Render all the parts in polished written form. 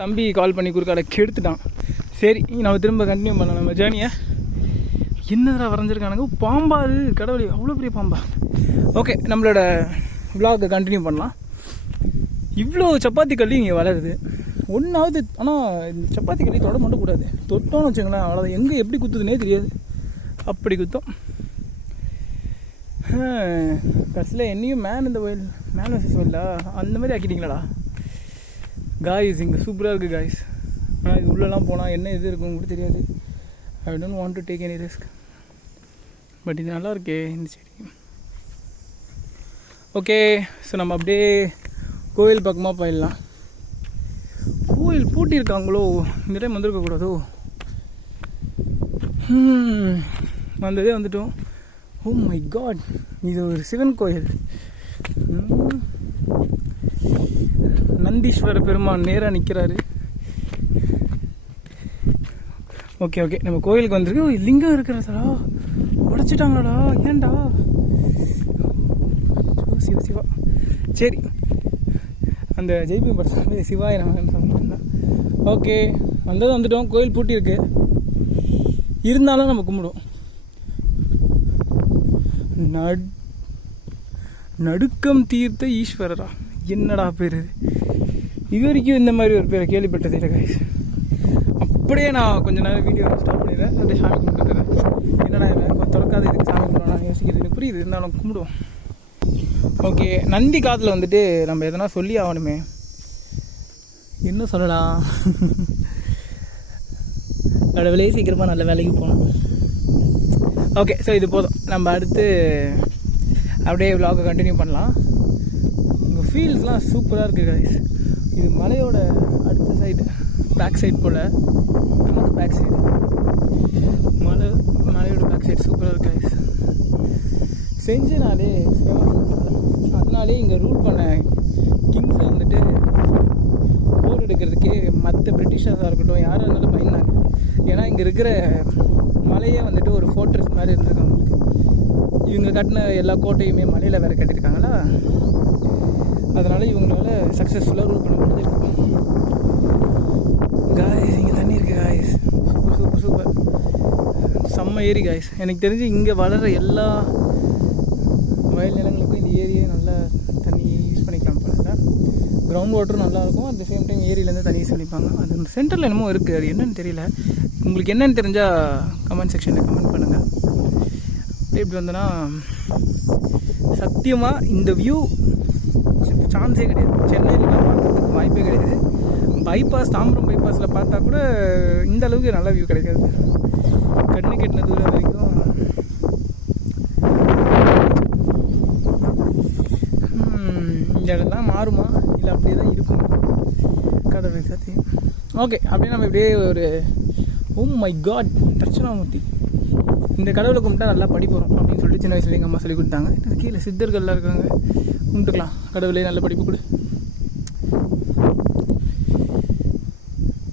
தம்பி கால் பண்ணி குறுக்கால கெடுத்துட்டான். சரி நம்ம திரும்ப கண்டினியூ பண்ணலாம் நம்ம ஜேர்னியை. என்னடா வரைஞ்சிருக்கானுங்க, பாம்பா அது, கடவுளே அவ்வளோ பெரிய பாம்பா. ஓகே, நம்மளோட விலாகை கண்டினியூ பண்ணலாம். இவ்வளோ சப்பாத்தி கல்லி இங்கே வளருது ஒன்றாவது. ஆனால் இந்த சப்பாத்தி கல்லி தொட மாட்டக்கூடாது, தொட்டோன்னு வச்சுங்களேன் அவ்வளோதான். எங்கே எப்படி குத்துதுன்னே தெரியாது, அப்படி குத்தம். கடைசியில் என்னையும் மேன் இந்த வயல் மேன் வசஸ் வயலா அந்த மாதிரி ஆக்கிட்டீங்களாடா காய்ஸ். இங்கே சூப்பராக இருக்குது காய்ஸ். ஆனால் இது உள்ளெல்லாம் போனால் என்ன இது இருக்குன்னு கூட தெரியாது. I don't want to take any risk. But இது நல்லா இருக்கே இந்த செடி. ஓகே, ஸோ நம்ம அப்படியே கோயில் பக்கமாக போயிடலாம். கோயில் பூட்டியிருக்காங்களோ, இந்த டைம் வந்திருக்கக்கூடாதோ. வந்ததே வந்துட்டோம். ஓ மை காட், இது ஒரு சிவன் கோயில். நந்தீஸ்வர பெருமான் நேராக நிற்கிறாரு. ஓகே ஓகே, நம்ம கோயிலுக்கு வந்துருக்கு. லிங்கம் இருக்கிறதா உடைச்சிட்டாங்களாடா, ஏன்டா? சிவ சிவா. சரி, அந்த ஜெய்பீம் படத்தில் சிவாய நமன்னு சொன்னாங்க. ஓகே, வந்தது வந்துட்டோம். கோயில் பூட்டியிருக்கு, இருந்தாலும் நம்ம கும்பிடுவோம். நடுக்கம் தீர்த்த ஈஸ்வரரா, என்னடா பேர் இது வரைக்கும் இந்த மாதிரி ஒரு பேரை கேள்விப்பட்டது இல்லை கைஸ். அப்படியே நான் கொஞ்ச நேரம் வீடியோ ஸ்டாப் பண்ணிடுறேன். அப்படியே சாமி கும்பிட்டுறேன். என்னடா கொஞ்சம் திறக்காத இதுக்கு சாமி கும்பிடலாம் யோசிக்கிறது புரியுது, இருந்தாலும் கும்பிடுவோம். ஓகே, நந்தி காலத்தில் வந்துட்டு நம்ம எதனா சொல்லி ஆகணுமே. என்ன சொல்லலாம்? கடவுளே சீக்கிரமாக நல்ல வேலைக்கு போகணும். ஓகே, ஸோ இது போதும். நம்ம அடுத்து அப்படியே விலாகை கண்டினியூ பண்ணலாம். உங்கள் ஃபீல்ஸ்லாம் சூப்பராக இருக்குது கைஸ். இது மலையோட அடுத்த சைடு, பேக் சைடு போல். நமக்கு பேக் சைடு மலையோட பேக் சைடு சூப்பராக இருக்குது கைஸ். செஞ்சுனாலே ஃபேமஸ், அதனாலே இங்கே ரூல் பண்ண கிங்ஸை வந்துட்டு போர் எடுக்கிறதுக்கே மற்ற பிரிட்டிஷர்ஸாக இருக்கட்டும் யாராக இருந்தாலும் பயந்தாங்க. ஏன்னா இங்கே இருக்கிற மலையே வந்துட்டு ஒரு ஃபோர்ட்ரஸ் மாதிரி இருந்திருக்கு அவங்களுக்கு. இவங்க கட்டின எல்லா கோட்டையுமே மலையில் வேறு கட்டியிருக்காங்களா, அதனால் இவங்களால சக்ஸஸ்ஃபுல்லாக ரூல் பண்ண முடிஞ்சிருக்கு. காய்ஸ், இங்கே தண்ணி இருக்குது காய்ஸ். சூப்பர் சூப்பர் சூப்பர், செம்ம ஏரி காய்ஸ். எனக்கு தெரிஞ்சு இங்கே வளர எல்லா வயல் நிலங்களுக்கும் இந்த ஏரியை நல்லா தண்ணி யூஸ் பண்ணிக்கலாம் போல. கிரவுண்ட் வாட்டரும் நல்லாயிருக்கும், அட் த சேம் டைம் ஏரியிலேருந்து தண்ணி யூஸ் பண்ணிப்பாங்க. அது இந்த சென்டரில் என்னமோ இருக்குது, அது என்னென்னு தெரியல. உங்களுக்கு என்னென்னு தெரிஞ்சால் கமெண்ட் செக்ஷனில் கமெண்ட் பண்ணுங்கள். எப்படி வந்தோன்னா சத்தியமாக இந்த வியூ சான்ஸே கிடையாது, சென்னையில் பார்க்கறதுக்கு வாய்ப்பே கிடையாது. பைபாஸ், தாம்பரம் பைபாஸில் பார்த்தா கூட இந்த அளவுக்கு நல்ல வியூ கிடைக்காது. கண்ணு கெட்டின தூரம் வரைக்கும் இந்த இடம்லாம் மாறுமா இல்லை அப்படியே தான் இருக்கும் கடவுள் சத்தியம். ஓகே, அப்படியே நம்ம இப்படியே ஒரு ஓ மை காட் தட்சிணாமூர்த்தி, இந்த கடவுளை கும்பிட்டா நல்லா படிப்பு வரும் அப்படின்னு சொல்லிட்டு சின்ன வயசுலேயே எங்கள் அம்மா சொல்லி கொடுத்தாங்க. இது கீழே சித்தர்கள்லாம் இருக்காங்க, கும்பிட்டுக்கலாம். கடவுளே நல்ல படிப்பு கொடு.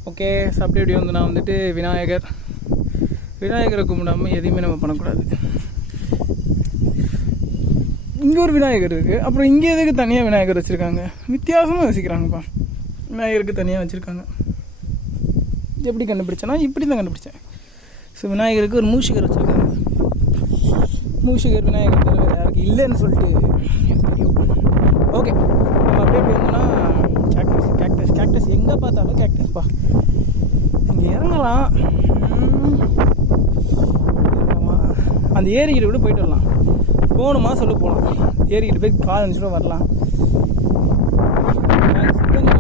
ஓகே, ஸோ அப்படி எப்படி வந்து நான் வந்துட்டு விநாயகரை கும்பிடாமல் எதையுமே நம்ம பண்ணக்கூடாது. இங்கே ஒரு விநாயகர் இருக்குது, அப்புறம் இங்கே எதுக்கு தனியாக விநாயகர் வச்சுருக்காங்க? வித்தியாசமாக யோசிக்கிறாங்கப்பா. விநாயகருக்கு தனியாக வச்சுருக்காங்க. எப்படி கண்டுபிடிச்சேன்னா இப்படி தான் கண்டுபிடிச்சேன். ஸோ விநாயகருக்கு ஒரு மூஷிகர் வச்சுருக்காங்க. மூஷிகர் விநாயகர் தவிர வேறு யாருக்கு இல்லைன்னு சொல்லிட்டு எனக்கு தெரியும். ஓகே, நம்ம அப்படியே எப்படி வந்தோம்னா கேக்டஸ் எங்கே பார்த்தாலும் கேக்டஸ்ப்பா. இங்கே இறங்கலாம், அந்த ஏரிக்கிட்ட கூட போயிட்டு வரலாம். போகணுமா சொல்ல போகலாம், ஏரிக்கிட்ட போய் கால் நிமிஷம் வரலாம்.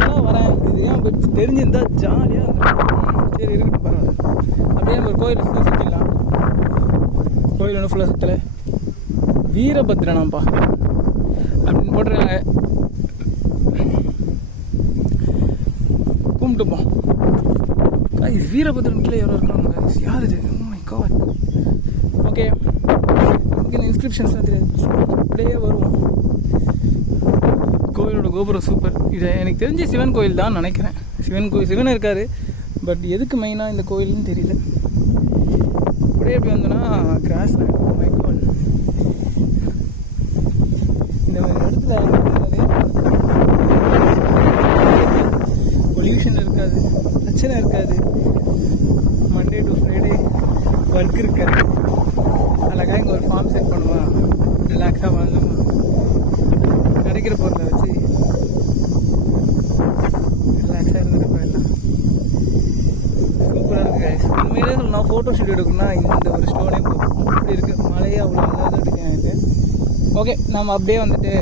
நான் வரேன், இது ஏன் தெரிஞ்சிருந்தா ஜாலியாக இருக்கும். சரி இருக்கட்டும், பரவாயில்ல. அப்படியே நம்ம ஒரு கோயில் ஃபுல்லாக சுற்றிடலாம். கோயில் ஒன்று ஃபுல்லாக சுற்றலை, வீரபத்ரனாப்பா அப்படின்னு போட்டுருக்காங்க. கும்பிட்டுப்போம். வீரபத்ரன் கீழே யாரோ இருக்காங்க. யார் இது? ஓ மை காட். ஓகே, நமக்கு இந்த இன்ஸ்கிரிப்ஷன்ஸ்லாம் தெரியாது, அப்படியே வருவோம். கோயிலோட கோபுரம் சூப்பர். இது எனக்கு தெரிஞ்ச சிவன் கோயில் தான் நினைக்கிறேன். சிவன் இருக்கார், பட் எதுக்கு மெயினாக இந்த கோயில்னு தெரியல. அப்படியே எப்படி வந்தோன்னா cross land. Oh my God, இந்த மாதிரி இடத்துல பொல்யூஷன் இருக்காது, இருக்காது, பிரச்சனை இருக்காது. மண்டே டு ஃப்ரைடே ஒர்க் இருக்காது. அழகாக இங்கே ஒரு ஃபார்ம் செட் பண்ணுவான், ரிலாக்ஸாக வாழ்ந்தோமா, கிடைக்கிற பொருளை வச்சு ரிலாக்ஸாக இருந்துட்டு போயிடலாம். சூப்பராக இருக்குது. உண்மையிலே சொல்லணும், ஃபோட்டோ ஷூட் எடுக்கணும்னா இந்த ஒரு ஸ்டோனே போகும். அப்படி இருக்குது. மழையே அவ்வளோ நல்லா இருக்குது எனக்கு. ஓகே, நம்ம அப்படியே வந்துட்டு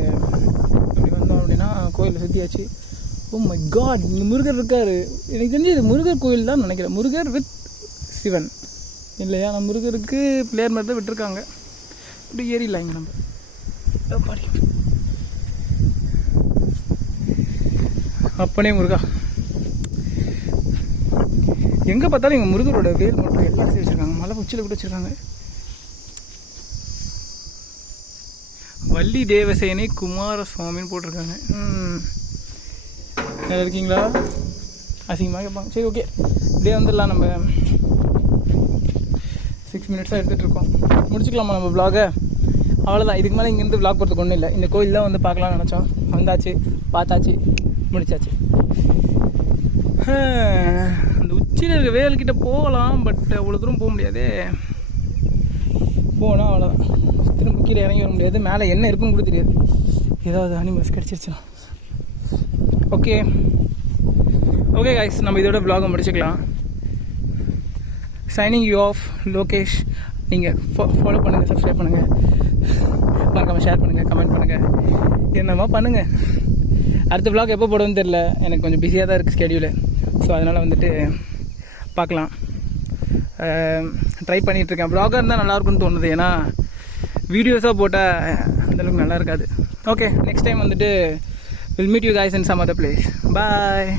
அப்படி வந்தோம் அப்படின்னா கோயிலை சுற்றியாச்சு. ஓ மை காட், இங்கே முருகர் இருக்கார். எனக்கு தெரிஞ்சு இது முருகர் கோயில் தான் நினைக்கிறேன். முருகர் வித் சிவன் இல்லையா? நம்ம முருகருக்கு பிள்ளையார் மாதிரி தான் விட்டுருக்காங்க. இப்படி ஏறிடலாங்க நம்ம. பாடி அப்பனே முருகா. எங்கே பார்த்தாலும் எங்கள் முருகரோட வேல் மட்டும் எல்லாத்தையும் வச்சுருக்காங்க. மலை உச்சியில் கூட வச்சுருக்காங்க. வள்ளி தேவசேனை குமாரசுவாமின்னு போட்டிருக்காங்க. நல்லா இருக்கீங்களா? அசிங்கமாக கேட்பாங்க. சரி, ஓகே, இதே வந்துடலாம். நம்ம 6 மினிட்ஸாக எடுத்துகிட்ருக்கோம். முடிச்சுக்கலாமா நம்ம வ்ளாகை? அவ்வளோதான். இதுக்கு மேலே இங்கேருந்து வ்ளாக் போகிறதுக்கு ஒன்றும் இல்லை. இந்த கோயில் தான் வந்து பார்க்கலாம்னு நினச்சோம். வந்தாச்சு, பார்த்தாச்சு, முடிச்சாச்சு. அந்த உச்சியில் இருக்க வேல்கிட்ட போகலாம், பட் அவ்வளோ தூரம் போக முடியாது. போனால் அவ்வளோதான், திரும்ப கீழே இறங்கி வர முடியாது. மேலே என்ன இருக்குன்னு கூட தெரியாது. ஏதாவது அனிமல்ஸ் கிடச்சிருச்சுன்னா. ஓகே ஓகே கைஸ், நம்ம இதோட வ்ளாகை முடிச்சுக்கலாம். Signing you off, Lokesh. நீங்கள் ஃபாலோ பண்ணுங்கள், சப்ஸ்கிரைப் பண்ணுங்கள், மறக்காமல் ஷேர் பண்ணுங்கள், கமெண்ட் பண்ணுங்கள், என்னமா பண்ணுங்கள். அடுத்த வ்ளாக் எப்போ போடுவோன்னு தெரில. எனக்கு கொஞ்சம் பிஸியாக தான் இருக்குது ஸ்கெடியூலு. ஸோ அதனால் வந்துட்டு பார்க்கலாம். ட்ரை பண்ணிகிட்ருக்கேன். வ்ளாகாக இருந்தால் நல்லாயிருக்குன்னு தோணுது. ஏன்னா வீடியோஸாக போட்டால் அந்தளவுக்கு நல்லா இருக்காது. ஓகே, நெக்ஸ்ட் டைம் வந்துட்டு will meet you guys in some other place. Bye.